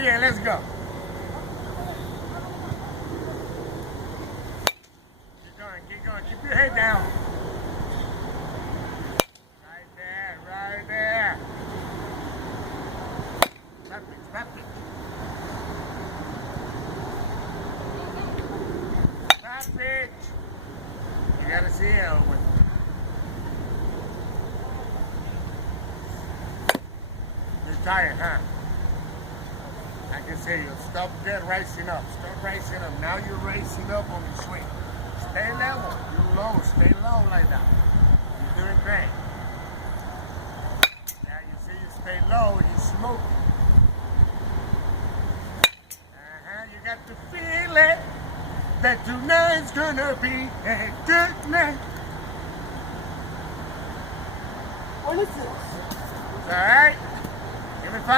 again. Let's go. Keep going. Keep going. Keep your head down. Right there. Right there. Tap it. Tap it. Tap it. You gotta see it, Owen. You're tired, huh? I can see you. Stop rising up. Stop rising up. Now you're rising up on the swing. Stay level. You're low. Stay low like that. You're doing great. Now you see you stay low and you smoke. You got to feel it. That tonight's gonna be a good night. What is this? All right. Give me 5.